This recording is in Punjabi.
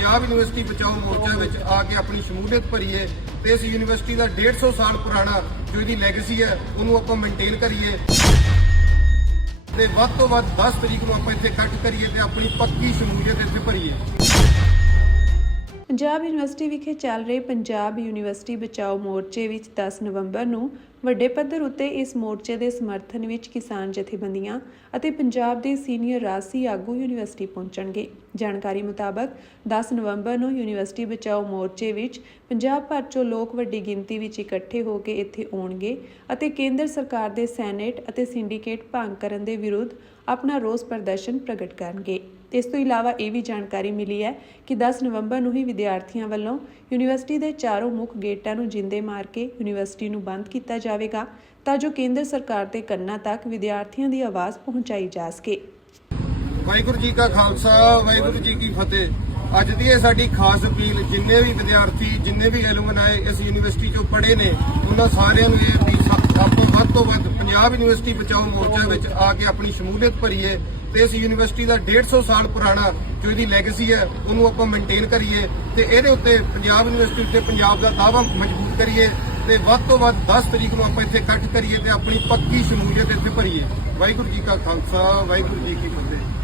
ਪੰਜਾਬ ਯੂਨੀਵਰਸਿਟੀ ਬਚਾਓ ਮੋਰਚਾ ਵਿੱਚ ਆ ਕੇ ਆਪਣੀ ਸ਼ਮੂਲੀਅਤ ਭਰੀਏ ਤੇ ਇਸ ਯੂਨੀਵਰਸਿਟੀ ਦਾ 150 ਸਾਲ ਪੁਰਾਣਾ ਜੋ ਇਹਦੀ ਲੈਗੇਸੀ ਹੈ, ਉਹਨੂੰ ਆਪਾਂ ਮੇਨਟੇਨ ਕਰੀਏ। ਤੇ ਵੱਧ ਤੋਂ ਵੱਧ 10 ਤਰੀਕ ਨੂੰ ਆਪਾਂ ਇੱਥੇ ਇਕੱਠ ਕਰੀਏ ਤੇ ਆਪਣੀ ਪੱਕੀ ਸ਼ਮੂਲੀਅਤ ਇੱਥੇ ਭਰੀਏ। ਪੰਜਾਬ ਯੂਨੀਵਰਸਿਟੀ ਵਿਖੇ ਚੱਲ ਰਹੇ ਪੰਜਾਬ ਯੂਨੀਵਰਸਿਟੀ ਬਚਾਓ ਮੋਰਚੇ ਵਿੱਚ 10 ਨਵੰਬਰ ਨੂੰ ਵੱਡੇ ਪੱਧਰ ਉੱਤੇ ਇਸ ਮੋਰਚੇ ਦੇ ਸਮਰਥਨ ਵਿੱਚ ਕਿਸਾਨ ਜਥੇਬੰਦੀਆਂ ਅਤੇ ਪੰਜਾਬ ਦੇ ਸੀਨੀਅਰ ਰਾਜਸੀ ਆਗੂ ਯੂਨੀਵਰਸਿਟੀ ਪਹੁੰਚਣਗੇ। ਜਾਣਕਾਰੀ ਮੁਤਾਬਕ 10 ਨਵੰਬਰ ਨੂੰ ਯੂਨੀਵਰਸਿਟੀ ਬਚਾਓ ਮੋਰਚੇ ਵਿੱਚ ਪੰਜਾਬ ਭਰ ਚੋਂ ਲੋਕ ਵੱਡੀ ਗਿਣਤੀ ਵਿੱਚ ਇਕੱਠੇ ਹੋ ਕੇ ਇੱਥੇ ਆਉਣਗੇ ਅਤੇ ਕੇਂਦਰ ਸਰਕਾਰ ਦੇ ਸੈਨੇਟ ਅਤੇ ਸਿੰਡੀਕੇਟ ਭੰਗ ਕਰਨ ਦੇ ਵਿਰੁੱਧ ਆਪਣਾ ਰੋਸ ਪ੍ਰਦਰਸ਼ਨ ਪ੍ਰਗਟ ਕਰਨਗੇ। ਇਸ ਤੋਂ ਇਲਾਵਾ ਇਹ ਵੀ ਜਾਣਕਾਰੀ ਮਿਲੀ ਹੈ ਕਿ 10 ਨਵੰਬਰ ਨੂੰ ਹੀ ਵਿਦਿਆਰਥੀਆਂ ਵੱਲੋਂ ਯੂਨੀਵਰਸਿਟੀ ਦੇ ਚਾਰੋਂ ਮੁੱਖ ਗੇਟਾਂ ਨੂੰ ਜਿੰਦੇ ਮਾਰ ਕੇ ਯੂਨੀਵਰਸਿਟੀ ਨੂੰ ਬੰਦ ਕੀਤਾ ਜਾਵੇਗਾ ਤਾਂ ਜੋ ਕੇਂਦਰ ਸਰਕਾਰ ਦੇ ਕੰਨਾਂ ਤੱਕ ਵਿਦਿਆਰਥੀਆਂ ਦੀ ਆਵਾਜ਼ ਪਹੁੰਚਾਈ ਜਾ ਸਕੇ। ਵਾਹਿਗੁਰੂ ਜੀ ਕਾ ਖਾਲਸਾ, ਵਾਹਿਗੁਰੂ ਜੀ ਕੀ ਫਤਿਹ। ਅੱਜ ਦੀ ਇਹ ਸਾਡੀ ਖਾਸ ਅਪੀਲ, ਜਿੰਨੇ ਵੀ ਵਿਦਿਆਰਥੀ, ਜਿੰਨੇ ਵੀ ਐਲੂਮਨਾਈ ਇਸ ਯੂਨੀਵਰਸਿਟੀ ਚੋਂ ਪੜ੍ਹੇ ਨੇ, ਉਹਨਾਂ ਸਾਰਿਆਂ ਨੂੰ ਇਹ ਵੀ ਵੱਧ ਤੋਂ ਵੱਧ ਪੰਜਾਬ ਯੂਨੀਵਰਸਿਟੀ ਬਚਾਓ ਮੋਰਚਾ ਵਿੱਚ ਆ ਕੇ ਆਪਣੀ ਸ਼ਮੂਲੀਅਤ ਭਰੀਏ ਤੇ ਇਸ ਯੂਨੀਵਰਸਿਟੀ ਦਾ 150 ਸਾਲ ਪੁਰਾਣਾ ਜੋ ਇਹਦੀ ਲੈਗੇਸੀ ਹੈ, ਉਹਨੂੰ ਆਪਾਂ ਮੇਨਟੇਨ ਕਰੀਏ ਤੇ ਇਹਦੇ ਉੱਤੇ ਪੰਜਾਬ ਯੂਨੀਵਰਸਿਟੀ ਉੱਤੇ ਪੰਜਾਬ ਦਾ ਦਾਅਵਾ ਮਜ਼ਬੂਤ ਕਰੀਏ ਤੇ ਵੱਧ ਤੋਂ ਵੱਧ 10 ਤਰੀਕ ਨੂੰ ਆਪਾਂ ਇੱਥੇ ਇਕੱਠ ਕਰੀਏ ਤੇ ਆਪਣੀ ਪੱਕੀ ਸ਼ਮੂਲੀਅਤ ਇੱਥੇ ਭਰੀਏ। ਵਾਹਿਗੁਰੂ ਜੀ ਕਾ ਖਾਲਸਾ, ਵਾਹਿਗੁਰੂ ਜੀ ਕੀ ਫਤਿਹ।